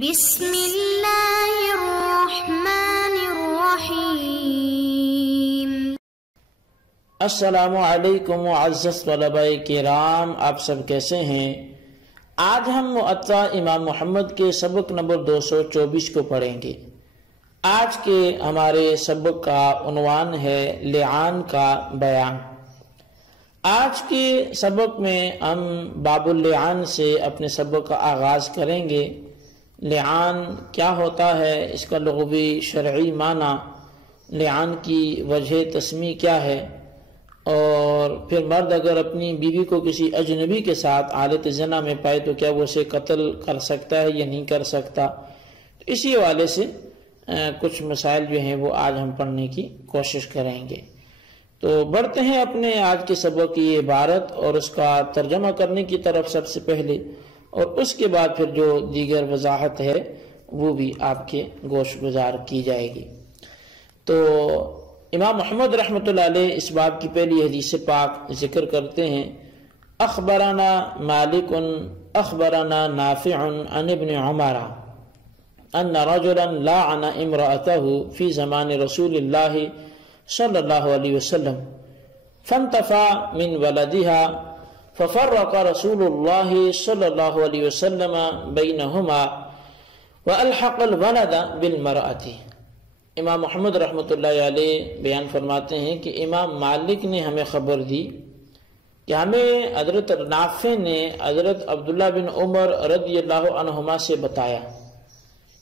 بسم اللہ الرحمن الرحیم۔ السلام علیکم معزز طلباء کرام، آپ سب کیسے ہیں؟ آج ہم موطا امام محمد کے سبق نمبر 224 کو پڑھیں گے۔ آج کے ہمارے سبق کا عنوان ہے لعان کا بیان۔ آج کے سبق میں ہم باب اللعان سے اپنے سبق کا آغاز کریں گے۔ لعان کیا ہوتا ہے، اس کا لغوی شرعی معنی، لعان کی وجہ تسمیہ کیا ہے، اور پھر مرد اگر اپنی بیوی کو کسی اجنبی کے ساتھ حالت زنا میں پائے تو کیا وہ اسے قتل کر سکتا ہے یا نہیں کر سکتا۔ تو اسی حوالے سے کچھ مسائل جو ہیں وہ آج ہم پڑھنے کی کوشش کریں گے۔ تو بڑھتے ہیں اپنے آج کے سبق کی عبارت اور اس کا ترجمہ کرنے کی طرف سب سے پہلے، اور اس کے بعد پھر جو دیگر وضاحت ہے وہ بھی آپ کے گوش گزار کی جائے گی۔ تو امام محمد رحمۃ اللہ علیہ اس باب کی پہلی حدیث پاک ذکر کرتے ہیں۔ اخبرنا مالک اخبرنا نافع عن ابن عمر ان رجلا لعن امرأته في زمان رسول الله صلی اللہ علیہ وسلم فانتفع من ولدها ففرق رسول اللہ صلی اللہ علیہ وسلم بینہما والحق الولد بالمرأة۔ امام محمد رحمۃ اللہ علیہ بیان فرماتے ہیں کہ امام مالک نے ہمیں خبر دی کہ ہمیں حضرت نافع نے حضرت عبداللہ بن عمر رضی اللہ عنہما سے بتایا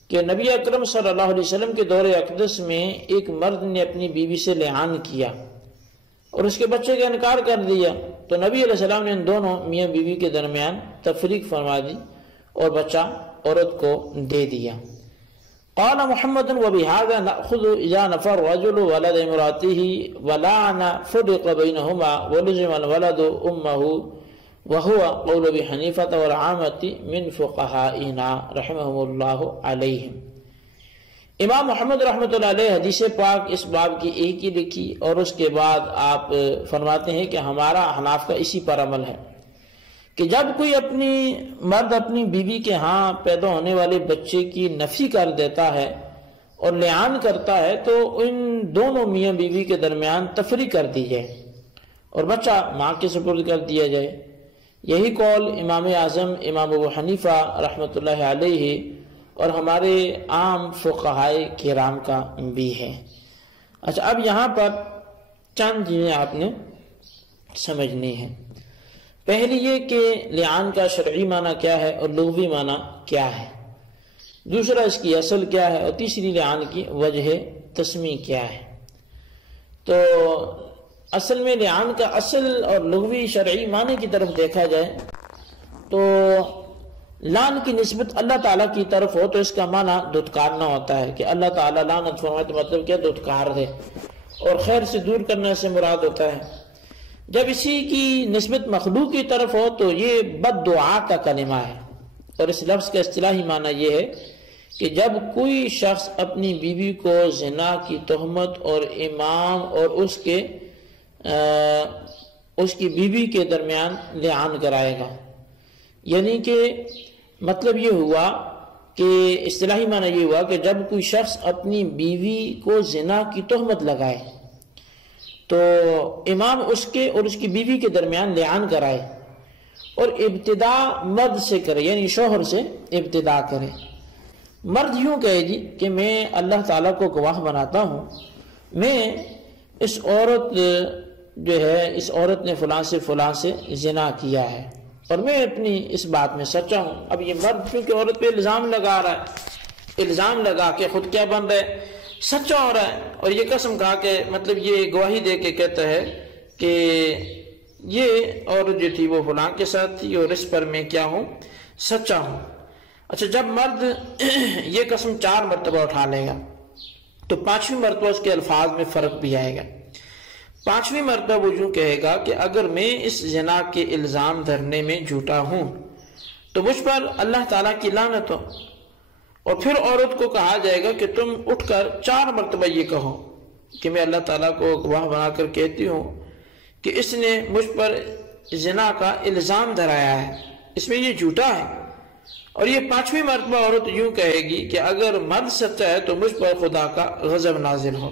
کہ نبی اکرم صلی اللہ علیہ وسلم کے دور اقدس میں ایک مرد نے اپنی بیوی سے لعان کیا اور اس کے بچے کا انکار کر دیا، تو نبی علیہ السلام نے ان دونوں میاں بیوی کے درمیان تفریق فرما دی اور بچہ عورت کو دے دیا۔ قال محمد وبهذا نأخذ اذا نفى الرجل ولد امرأته ولعن فرق بينهما ولزم الولد امه وهو قول ابي حنیفہ والعامة من فقهائنا رحمهم اللہ علیہم۔ امام محمد رحمۃ اللہ علیہ حدیث پاک اس باب کی ایک ہی لکھی اور اس کے بعد آپ فرماتے ہیں کہ ہمارا احناف کا اسی پر عمل ہے کہ جب کوئی مرد اپنی بیوی کے ہاں پیدا ہونے والے بچے کی نفی کر دیتا ہے اور لعان کرتا ہے تو ان دونوں میاں بیوی کے درمیان تفریق کر دی جائے اور بچہ ماں کے سپرد کر دیا جائے۔ یہی قول امام اعظم امام ابو حنیفہ رحمۃ اللہ علیہ اور ہمارے عام فقہائے کرام کا بھی ہے۔ اچھا، اب یہاں پر چند چیزیں آپ نے سمجھنی ہیں۔ پہلی یہ کہ لعان کا شرعی معنی کیا ہے اور لغوی معنی کیا ہے، دوسرا اس کی اصل کیا ہے، اور تیسری لعان کی وجہ تسمیہ کیا ہے۔ تو اصل میں لعان کا اصل اور لغوی شرعی معنی کی طرف دیکھا جائے تو لعن کی نسبت اللہ تعالیٰ کی طرف ہو تو اس کا معنی دھتکارنا ہوتا ہے کہ اللہ تعالیٰ لعنت فرمائے تو مطلب کیا، دھتکار دے، اور خیر سے دور کرنے سے مراد ہوتا ہے۔ جب اسی کی نسبت مخلوق کی طرف ہو تو یہ بد دعا کا کلمہ ہے، اور اس لفظ کا اصطلاحی معنی یہ ہے کہ جب کوئی شخص اپنی بیوی کو زنا کی تہمت اور امام اور اس کی بیوی کے درمیان لعان کرائے گا، یعنی کہ مطلب یہ ہوا کہ اصطلاحی معنی یہ ہوا کہ جب کوئی شخص اپنی بیوی کو زنا کی تہمت لگائے تو امام اس کے اور اس کی بیوی کے درمیان لعان کرائے، اور ابتدا مرد سے کرے، یعنی شوہر سے ابتدا کرے۔ مرد یوں کہے جی کہ میں اللہ تعالیٰ کو گواہ بناتا ہوں، میں اس عورت نے فلاں سے زنا کیا ہے اور میں اپنی اس بات میں سچا ہوں۔ اب یہ مرد کیونکہ عورت پہ الزام لگا رہا ہے، الزام لگا کے خود کیا بن رہا ہے، سچا ہو رہا ہے، اور یہ قسم کھا کے مطلب یہ گواہی دے کے کہتا ہے کہ یہ عورت جو تھی وہ فلاں کے ساتھ تھی اور اس پر میں کیا ہوں، سچا ہوں۔ اچھا، جب مرد یہ قسم 4 مرتبہ اٹھا لے گا تو 5ویں مرتبہ اس کے الفاظ میں فرق بھی آئے گا۔ 5ویں مرتبہ وہ یوں کہے گا کہ اگر میں اس زنا کے الزام دھرنے میں جھوٹا ہوں تو مجھ پر اللہ تعالیٰ کی لعنت ہو، اور پھر عورت کو کہا جائے گا کہ تم اٹھ کر 4 مرتبہ یہ کہو کہ میں اللہ تعالیٰ کو گواہ بنا کر کہتی ہوں کہ اس نے مجھ پر زنا کا الزام دھرایا ہے، اس میں یہ جھوٹا ہے، اور یہ 5ویں مرتبہ عورت یوں کہے گی کہ اگر مرد سچا ہے تو مجھ پر خدا کا غضب نازل ہو۔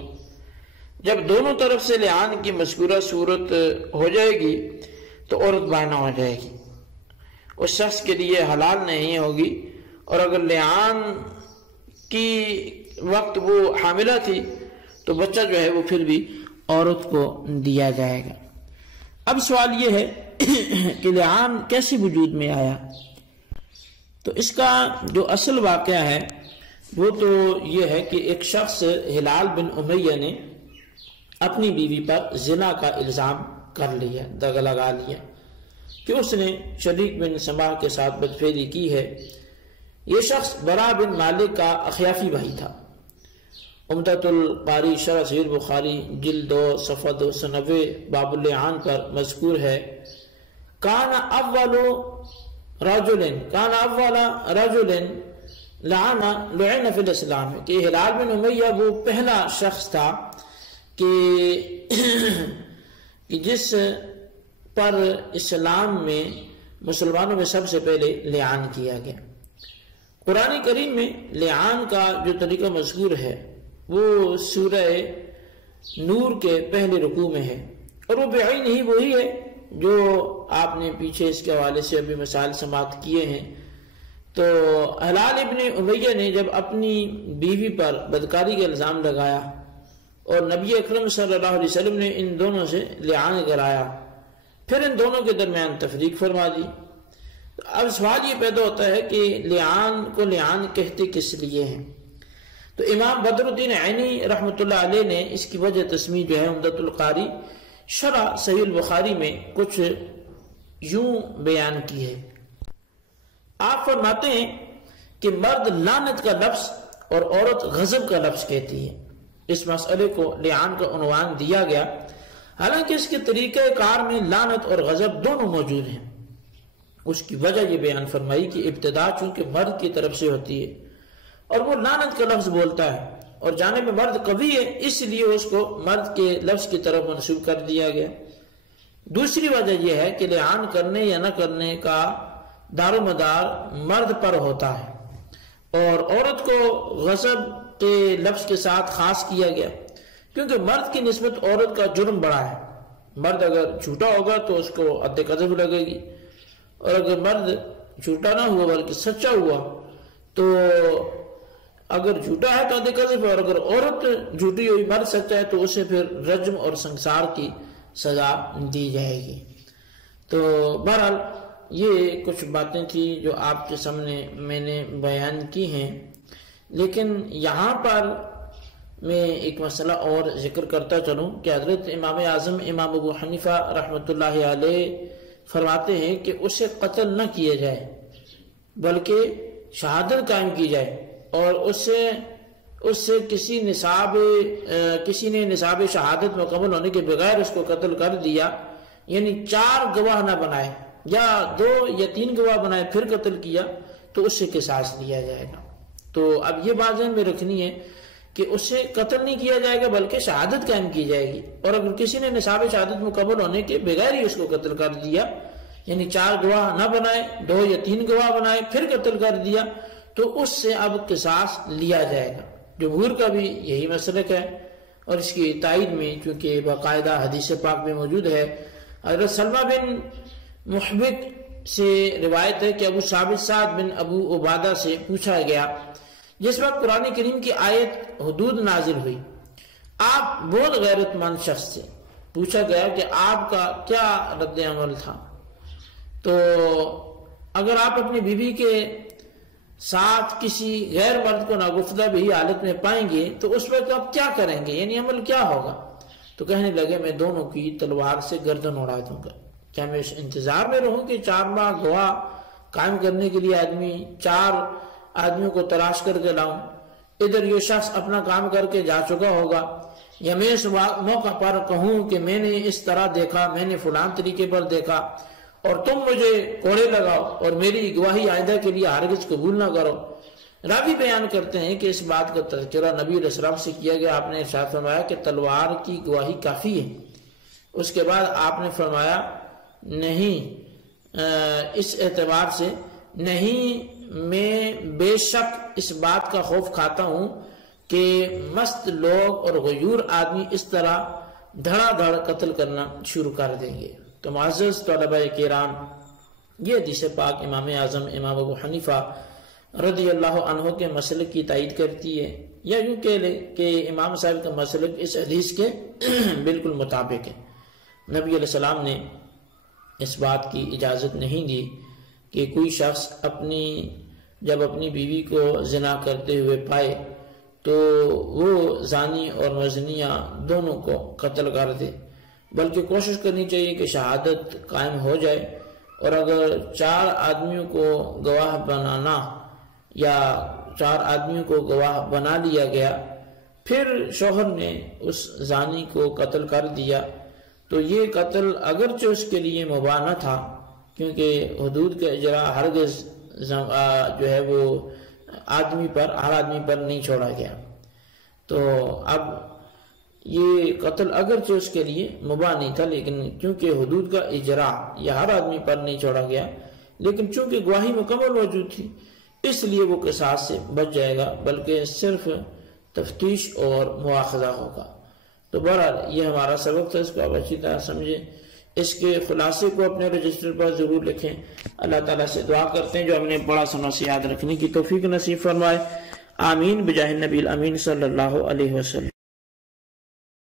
جب دونوں طرف سے لعان کی مذکورہ صورت ہو جائے گی تو عورت بائنا ہو جائے گی، اس شخص کے لیے حلال نہیں ہوگی، اور اگر لعان کی وقت وہ حاملہ تھی تو بچہ جو ہے وہ پھر بھی عورت کو دیا جائے گا۔ اب سوال یہ ہے کہ لعان کیسے وجود میں آیا؟ تو اس کا جو اصل واقعہ ہے وہ تو یہ ہے کہ ایک شخص ہلال بن امیہ نے اپنی بیوی پر زنا کا الزام کر لیا، دغ لگا لیا کہ اس نے شریک بن سماح کے ساتھ بدفعلی کی ہے۔ یہ شخص برا بن مالک کا اخیافی بھائی تھا۔ عمدۃ القاری شرح صحیح البخاری جلد 2 صفحہ 290 باب اللعان پر مذکور ہے، کان اول رجل لعن فی الاسلام، کہ ہلال بن امیہ وہ پہلا شخص تھا کہ جس پر اسلام میں مسلمانوں میں سب سے پہلے لعان کیا گیا۔ قرآن کریم میں لعان کا جو طریقہ مذکور ہے وہ سورہ نور کے پہلے رکوع میں ہے، اور وہ بعین ہی وہی ہے جو آپ نے پیچھے اس کے حوالے سے ابھی مسائل سماعت کیے ہیں۔ تو ہلال ابن امیہ نے جب اپنی بیوی پر بدکاری کا الزام لگایا اور نبی اکرم صلی اللہ علیہ وسلم نے ان دونوں سے لعان کرایا، پھر ان دونوں کے درمیان تفریق فرما دی۔ اب سوال یہ پیدا ہوتا ہے کہ لعان کو لعان کہتے کس لیے ہیں؟ تو امام بدر الدین عینی رحمۃ اللہ علیہ نے اس کی وجہ تسمیہ جو ہے عمدۃ القاری شرح صحیح البخاری میں کچھ یوں بیان کی ہے۔ آپ فرماتے ہیں کہ مرد لعنت کا لفظ اور عورت غضب کا لفظ کہتی ہے۔ اس مسئلے کو لعان کا عنوان دیا گیا، حالانکہ اس کے طریقہ کار میں لعنت اور غضب دونوں موجود ہیں۔ اس کی وجہ یہ بیان فرمائی کہ ابتدا چونکہ مرد کی طرف سے ہوتی ہے اور وہ لعنت کا لفظ بولتا ہے، اور جانب مرد قوی ہے، اس لیے اس کو مرد کے لفظ کی طرف منسوب کر دیا گیا۔ دوسری وجہ یہ ہے کہ لعان کرنے یا نہ کرنے کا دار و مدار مرد پر ہوتا ہے، اور عورت کو غضب کے لفظ کے ساتھ خاص کیا گیا کیونکہ مرد کی نسبت عورت کا جرم بڑا ہے۔ مرد اگر جھوٹا ہوگا تو اس کو حد قذف لگے گی، اور اگر مرد جھوٹا نہ ہوا بلکہ سچا ہوا تو اگر جھوٹا ہے تو حد قذف، اور اگر عورت جھوٹی ہوئی مرد سچا ہے تو اسے پھر رجم اور سنسار کی سزا دی جائے گی۔ تو بہرحال یہ کچھ باتیں تھیں جو آپ کے سامنے میں نے بیان کی ہیں، لیکن یہاں پر میں ایک مسئلہ اور ذکر کرتا چلوں کہ حضرت امام اعظم امام ابو حنیفہ رحمۃ اللہ علیہ فرماتے ہیں کہ اسے قتل نہ کیا جائے بلکہ شہادت قائم کی جائے، اور اس سے کسی نے نصاب شہادت مکمل ہونے کے بغیر اس کو قتل کر دیا، یعنی 4 گواہ نہ بنائے یا 2 یا 3 گواہ بنائے پھر قتل کیا، تو اس سے قصاص لیا جائے گا۔ تو اب یہ بات ذہن میں رکھنی ہے کہ اس سے قتل نہیں کیا جائے گا بلکہ شہادت قائم کی جائے گی، اور اگر کسی نے نصاب شہادت مکمل ہونے کے بغیر ہی اس کو قتل کر دیا، یعنی 4 گواہ نہ بنائے 2 یا 3 گواہ بنائے پھر قتل کر دیا، تو اس سے اب قصاص لیا جائے گا۔ جمہور کا بھی یہی مسلک ہے، اور اس کی تائید میں چونکہ باقاعدہ حدیث پاک میں موجود ہے۔ حضرت سلمہ بن محبق سے روایت ہے کہ ابو ثابت سعد بن ابو عبادہ سے پوچھا گیا جس وقت قرآن کریم کی آیت حدود نازل ہوئی، آپ بہت غیرت مند شخص سے، پوچھا گیا کہ آپ کا کیا رد عمل تھا؟ تو اگر آپ اپنی بیوی کے ساتھ کسی غیر مرد کو ناگفتہ بھی حالت میں پائیں گے تو اس وقت آپ کیا کریں گے، یعنی عمل کیا ہوگا؟ تو کہنے لگے میں دونوں کی تلوار سے گردن اڑا دوں گا۔ کیا میں اس انتظار میں رہوں کہ 4 ماہ گواہ قائم کرنے کے لیے 4 آدمیوں کو تلاش کر کے لاؤں؟ ادھر یہ شخص اپنا کام کر کے جا چکا ہوگا، یا میں اس موقع پر کہوں کہ میں نے اس طرح دیکھا، میں نے فلان طریقے پر دیکھا، اور تم مجھے کوڑے لگاؤ اور میری گواہی آئندہ کے لیے ہرگز قبول نہ کرو۔ راوی بیان کرتے ہیں کہ اس بات کا تذکرہ نبی علیہ السلام سے کیا گیا، آپ نے ارشاد فرمایا کہ تلوار کی گواہی کافی ہے۔ اس کے بعد آپ نے فرمایا نہیں، اس اعتبار سے نہیں میں بے شک اس بات کا خوف کھاتا ہوں کہ مست لوگ اور غیور آدمی اس طرح دھڑا دھڑ قتل کرنا شروع کر دیں گے۔ تو معزز طلبہ کرام، یہ حدیث پاک امام اعظم امام ابو حنیفہ رضی اللہ عنہ کے مسلک کی تائید کرتی ہے، یا یوں کہہ لے کہ امام صاحب کا مسلک اس حدیث کے بالکل مطابق ہے۔ نبی علیہ السلام نے اس بات کی اجازت نہیں دی کہ کوئی شخص جب اپنی بیوی کو زنا کرتے ہوئے پائے تو وہ زانی اور مزنیہ دونوں کو قتل کر دے، بلکہ کوشش کرنی چاہیے کہ شہادت قائم ہو جائے، اور اگر 4 آدمیوں کو گواہ بنانا یا 4 آدمیوں کو گواہ بنا لیا گیا، پھر شوہر نے اس زانی کو قتل کر دیا، تو یہ قتل اگرچہ اس کے لیے مباح نہ تھا، کیونکہ حدود کا اجرا ہرگز جو ہے وہ ہر آدمی پر نہیں چھوڑا گیا۔ تو اب یہ قتل اگرچہ اس کے لیے مباح نہیں تھا، لیکن چونکہ حدود کا اجرا یہ ہر آدمی پر نہیں چھوڑا گیا، لیکن چونکہ گواہی مکمل موجود تھی اس لیے وہ قصاص سے بچ جائے گا، بلکہ صرف تفتیش اور مواخذہ ہوگا۔ تو بہرحال یہ ہمارا سبق تھا، اس کو آپ اچھی طرح سمجھیں، اس کے خلاصے کو اپنے رجسٹر پر ضرور لکھیں۔ اللہ تعالیٰ سے دعا کرتے ہیں جو ہم نے پڑھا سنا سے یاد رکھنے کی توفیق نصیب فرمائے، آمین بجاہ النبی الامین صلی اللہ علیہ وسلم۔